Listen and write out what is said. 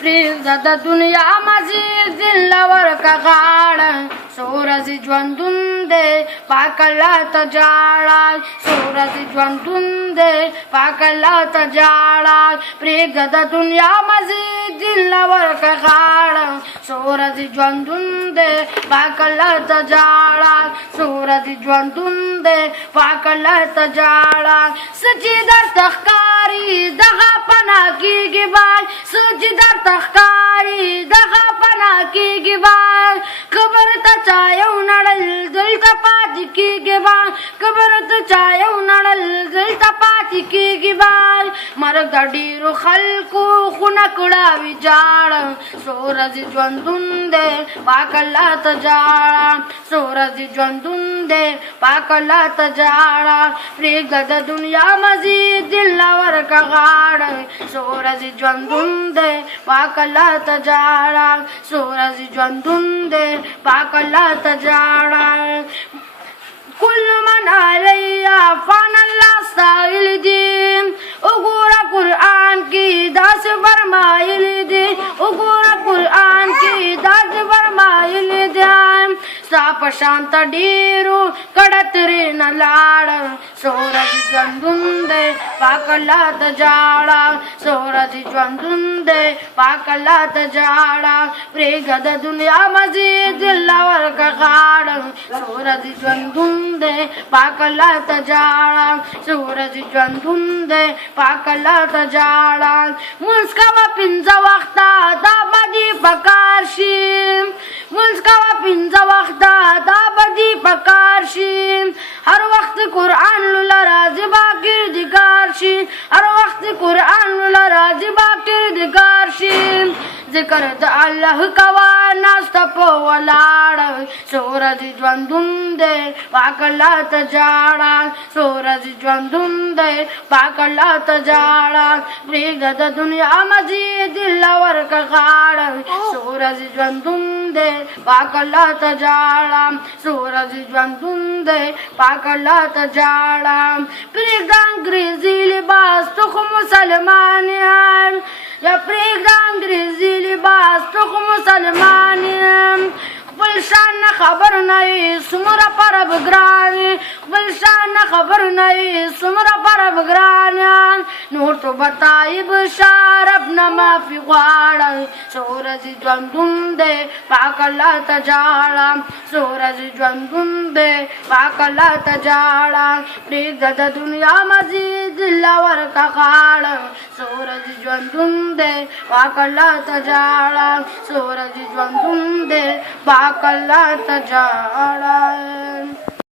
پرېږده د دنیا مزید ذلور که غاړه څو ورځې ژوندون دی پاک الله ته ژاړه څو ورځې ژوندون دی پاک الله ته ژاړه پرېږده د دنیا مزید ذلور که غاړه څو ورځې ژوندون دی پاک الله ته ژاړه څو ورځې ژوندون دی پاک الله ته ژاړه څه چې درته ښکاري دغه پناه کېږي بای څه چې درته ښکاري دغه پناه کېږي بای قبر ته چا یو نړل دلته پاتې کېږي بای قبر ته چا یو نړل دلته پاتې کېږي بای مرګ د ډېرو خلکو خونه کړه ویجاړه څو ورځې ژوندون دی پاک الله ته ژاړه څو ورځې ژوندون دی پاک الله ته ژاړه پرېږده د دنیا مزید دل ورکه غاړه څو ورځې ژوندون دی پاک الله ته ژاړه څو ورځې ژوندون دی پاک الله ته ژاړه کل من علیه فان الله ستایل دي وګوره قرآن کې داسې فرمایلی دي وګوره قرآن کې داسې فرمایلی دي ستا په شان ته ډېرو کډه ترې نه لاړه څو ورځې ژوندون دی پاک الله ته ژاړه څو ورځې ژوندون دی پاک الله ته ژاړه پرېږده د دنیا مزید دل ورکه غاړه څو ورځې ژوندون دی پاک الله ته ژاړه څو ورځې ژوندون دی پاک الله ته ژاړه مونځ کوه پنځه وخته دا به دې په کار شي مونځ کوه پنځه وخته دا به دې په کار شي هر وخت قرآن لوله راځي به کردګار شي هر وخت قرآن لوله راځي به کردګار شي ذکر د الله کوه ناسته په ولاړه څو ورځې ژوندون دی پاک الله ته ژاړه څو ورځې ژوندون دی پاک الله ته ژاړه پرېږده د دنیا مزید دل ورکه غاړه څو ورځې ژوندون دی پاک الله ته ژاړه څو ورځې ژوندون دی پاک الله ته ژاړه پرېږده انګریزي لباس تو خو مسلمان یم یا پرېږده انګریزي لباس تو خو مسلمان یم خپل شان نه خبر نه یې څومره پرب ګران یې خپل شان نه خبر نه یې څومره پرب ګران یې نور تو بتایب شارب نه معافي غواړه څو ورځې ژوندون دی پاک الله ته ژاړه څو ورځې ژوندون دی پاک الله ته ژاړه پرېږده د دنیا مزید دل ورکه غاړه څو ورځې ژوندون دی پاک الله ته ژاړه څو ورځې ژوندون دی پاک الله ته ژاړه